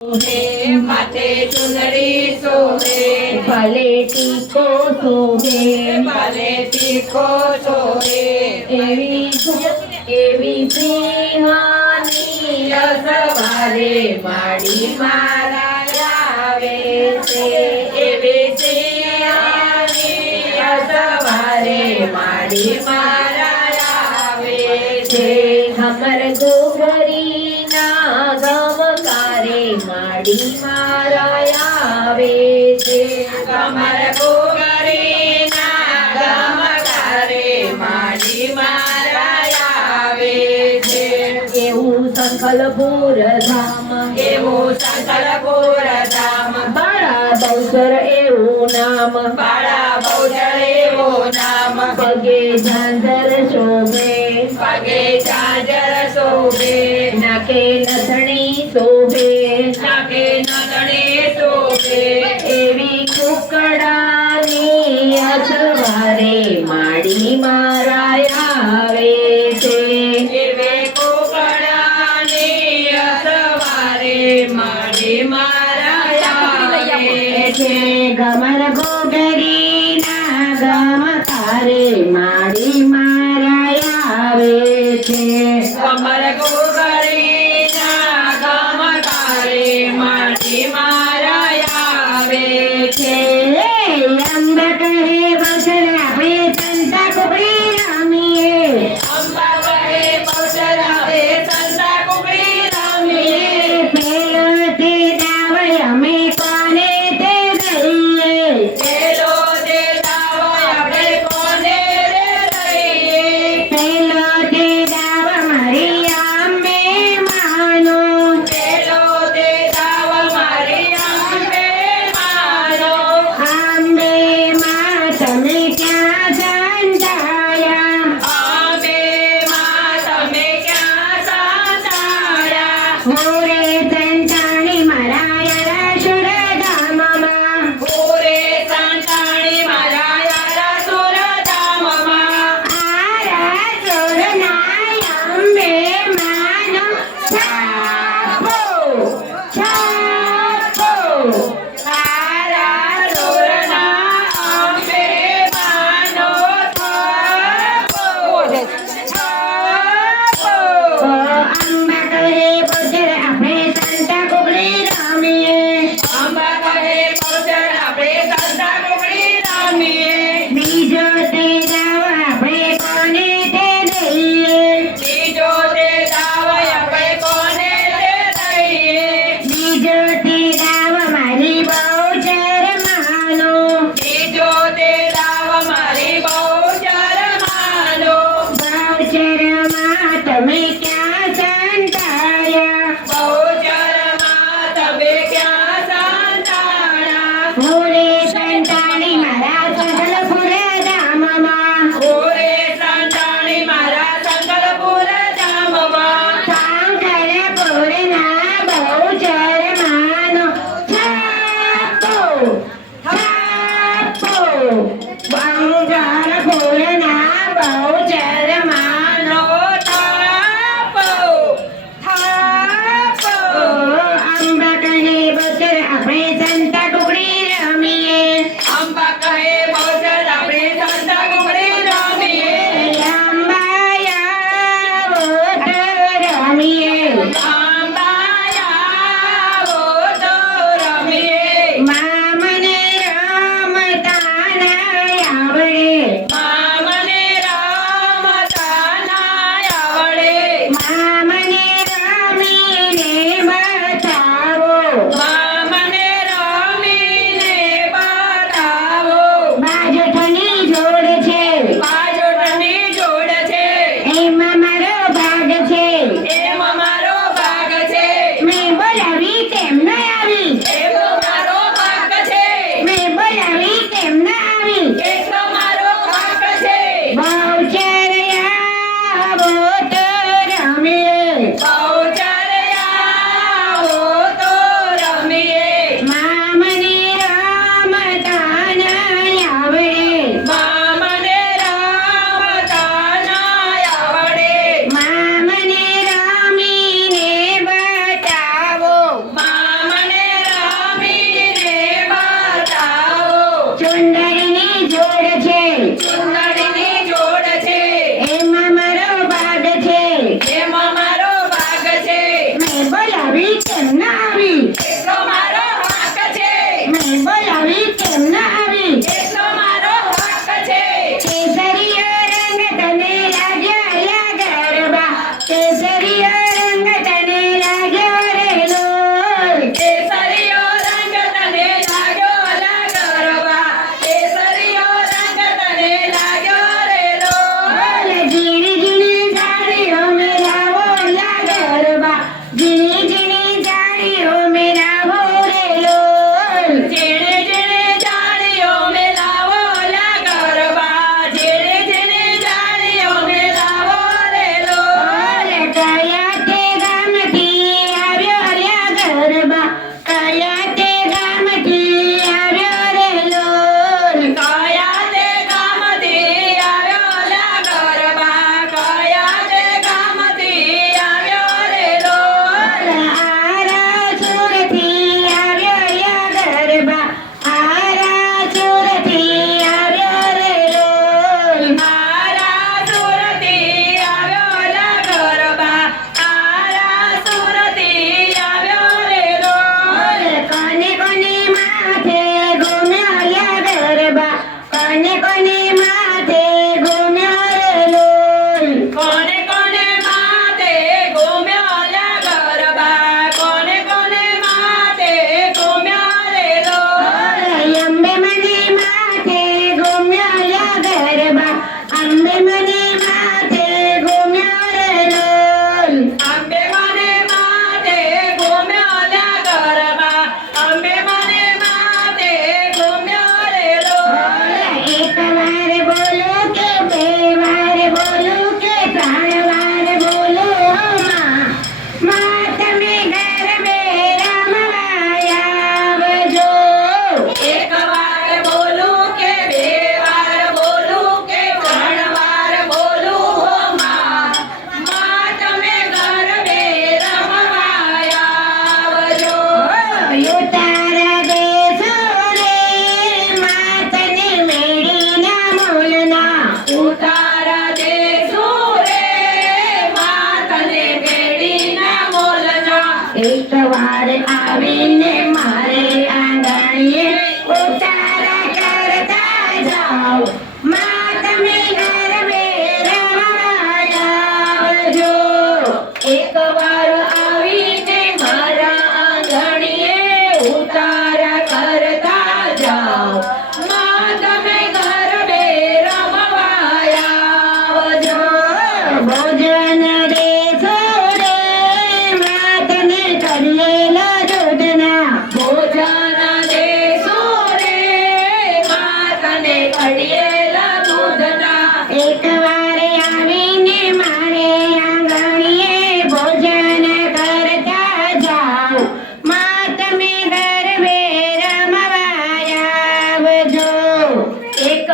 सोहे माथे चुनरी सोहे भले टीको सोहे भले तीखो सोहे एवी सिंहानी सवारे माड़ी मारा आवे से एवी सिंहानी सवारे माड़ी मारा आवे से हमर गोबरी ना गमकारे माड़ी मारा आवे છે कमर गोगरी ना गमकारे माड़ी मारा आवे છે એવું સંકલ્પુર ધામ એવું સંકલ્પુર ધામ બાળા બહુચર એવું નામ બાળા બહુચર એવું નામ પગે ઝાંઝર શોભે પગે ઝાંઝર શોભે નાકે નથણી શોભે નાકે નથણી શોભે એવી કુકડાની અસવારે માડી મારા આવે છે એવે કોકડાની સવારે માડી મારા આવે છે ગમર ગોગરી ના ગમકારે માડી મારા આવે છે કમર ગોગરી ના ગમકારે માડી મારા આવે છે અંબ કહે બસર આપણે સંતા કુકડી રમીએ અંબા વહે બહુચર હવે સંતા કુકડી રમીએ પેલો તે દાવ અમે કોને તે દઈએ પેલો તે દાવ આપણે કોને રે દઈએ પેલો તે દાવ મારી અમે એકવાર આવીને મારે આંગણીએ ઉતારા કરતા જાઓ